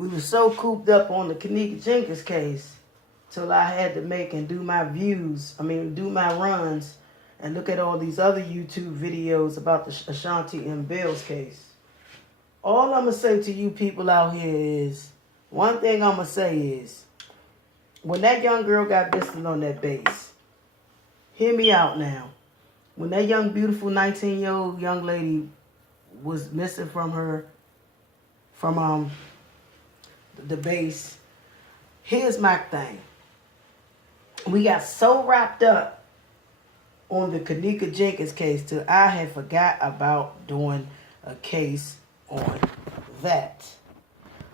we were so cooped up on the Keneeka Jenkins case till I had to make and do my do my runs and look at all these other YouTube videos about the Ashanti and Bill's case. All I'm going to say to you people out here is, one thing I'm going to say is, when that young girl got missing on that base, hear me out now. When that young, beautiful 19-year-old young lady was missing from the base, here's my thing. We got so wrapped up on the Keneeka Jenkins case till I had forgot about doing a case on that.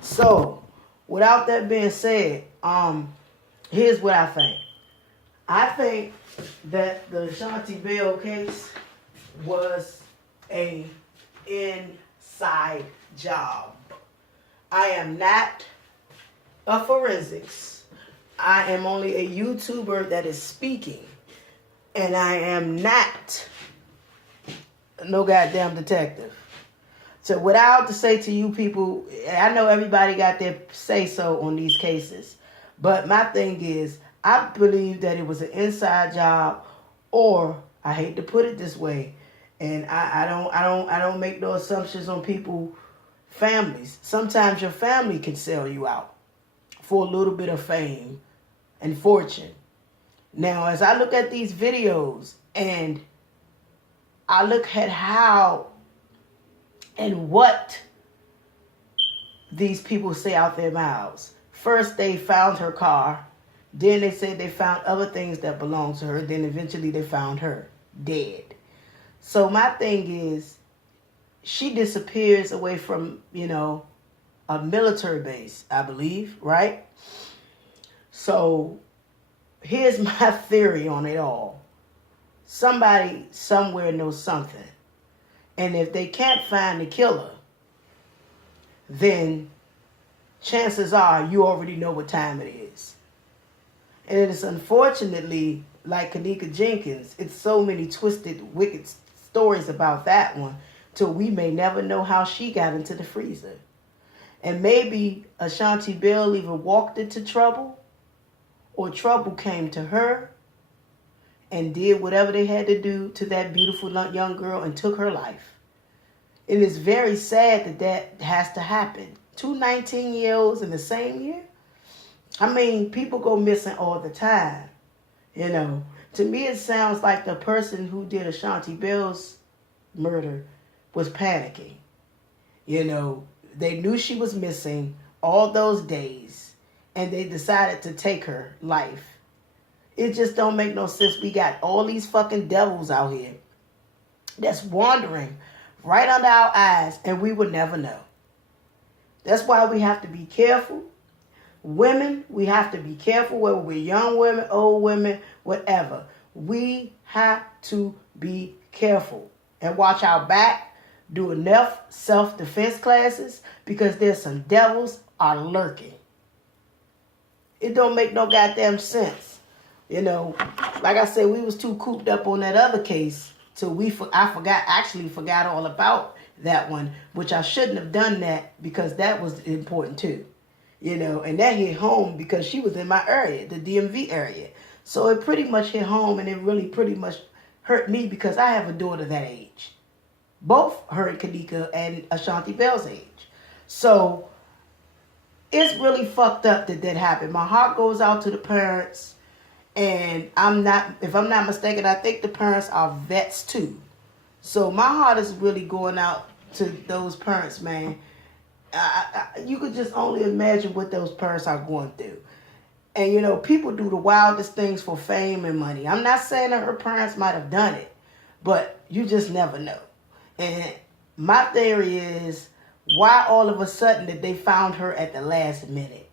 So, without that being said, here's what I think. I think that the Ashanti Billie case was a inside job. I am not a forensics. I am only a YouTuber that is speaking. And I am not no goddamn detective. So what I have to say to you people, I know everybody got their say-so on these cases. But my thing is, I believe that it was an inside job, or I hate to put it this way, and I don't make no assumptions on people's families. Sometimes your family can sell you out for a little bit of fame and fortune. Now, as I look at these videos and I look at how and what these people say out their mouths. First, they found her car. Then they said they found other things that belonged to her. Then eventually they found her dead. So my thing is, she disappears away from, a military base, I believe, right? So here's my theory on it all. Somebody somewhere knows something. And if they can't find the killer, then chances are you already know what time it is. And it is unfortunately, like Keneeka Jenkins, it's so many twisted, wicked stories about that one, till we may never know how she got into the freezer. And maybe Ashanti Billie either walked into trouble, or trouble came to her and did whatever they had to do to that beautiful young girl and took her life. It is very sad that that has to happen. 2 19-year-olds in the same year? I mean, people go missing all the time. To me it sounds like the person who did Ashanti Billie's murder was panicking. They knew she was missing all those days, and they decided to take her life. It just don't make no sense. We got all these fucking devils out here that's wandering right under our eyes, and we would never know. That's why we have to be careful. Women, we have to be careful, whether we're young women, old women, whatever. We have to be careful and watch our back, do enough self-defense classes, because there's some devils are lurking. It don't make no goddamn sense. Like I said, we was too cooped up on that other case till I actually forgot all about that one, which I shouldn't have done that, because that was important too. And that hit home because she was in my area, the DMV area. So it pretty much hit home, and it really pretty much hurt me because I have a daughter that age. Both her and Keneeka and Ashanti Billie's age. So it's really fucked up that happened. My heart goes out to the parents. And if I'm not mistaken, I think the parents are vets too. So my heart is really going out to those parents, man. You could just only imagine what those parents are going through. And, people do the wildest things for fame and money. I'm not saying that her parents might have done it, but you just never know. And my theory is, why all of a sudden did they found her at the last minute?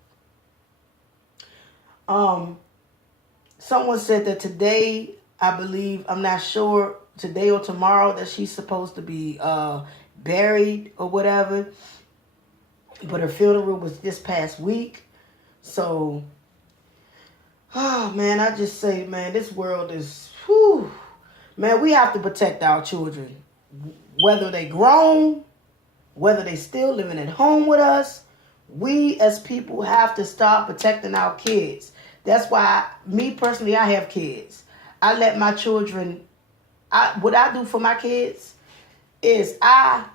Someone said that today, I believe, I'm not sure, today or tomorrow, that she's supposed to be buried or whatever. But her funeral was this past week. So, oh man, I just say, man, this world is, whew. Man, we have to protect our children. Whether they grown, whether they still living at home with us, We as people have to start protecting our kids. That's why, me personally, I have kids. I let my children, what I do for my kids is I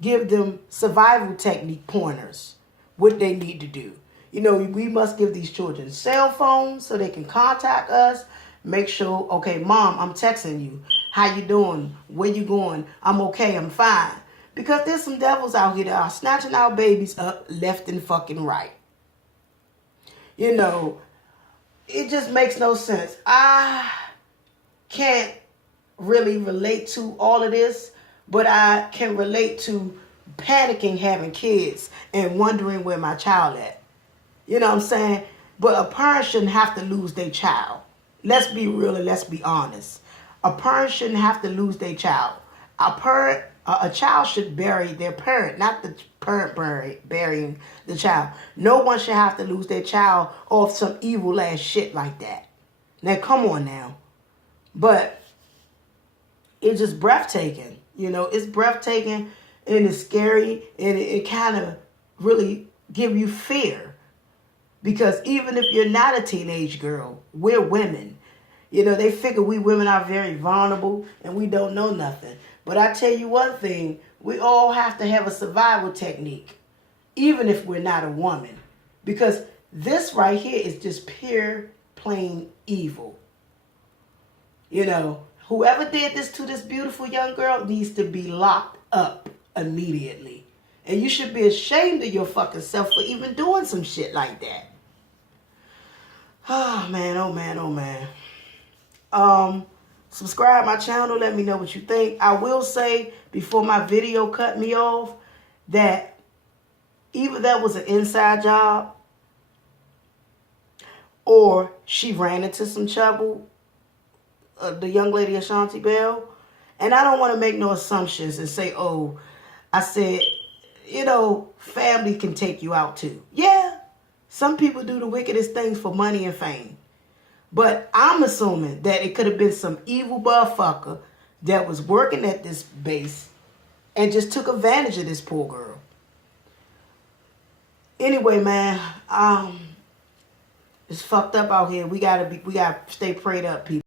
give them survival technique pointers, what they need to do. You know, we must give these children cell phones so they can contact us. Make sure, okay, mom, I'm texting you. How you doing? Where you going? I'm okay, I'm fine. Because there's some devils out here that are snatching our babies up left and fucking right. You know, it just makes no sense. I can't really relate to all of this, but I can relate to panicking having kids and wondering where my child at. You know what I'm saying? But a parent shouldn't have to lose their child. Let's be real and let's be honest. A parent shouldn't have to lose their child. A child should bury their parent, not the parent burying the child. No one should have to lose their child off some evil ass shit like that. Now, come on now. But it's just breathtaking. You know, it's breathtaking and it's scary and it kind of really give you fear. Because even if you're not a teenage girl, we're women. You know, they figure we women are very vulnerable and we don't know nothing. But I tell you one thing, we all have to have a survival technique, even if we're not a woman. Because this right here is just pure, plain evil. You know, whoever did this to this beautiful young girl needs to be locked up immediately. And you should be ashamed of your fucking self for even doing some shit like that. Oh, man, oh, man, oh, man. Subscribe my channel. Let me know what you think. I will say, before my video cut me off, that either that was an inside job or she ran into some trouble, the young lady Ashanti Billie. And I don't want to make no assumptions and say, oh, I said, you know, family can take you out too. Yeah, some people do the wickedest things for money and fame. But I'm assuming that it could have been some evil motherfucker that was working at this base and just took advantage of this poor girl. Anyway, man, it's fucked up out here. We gotta stay prayed up, people.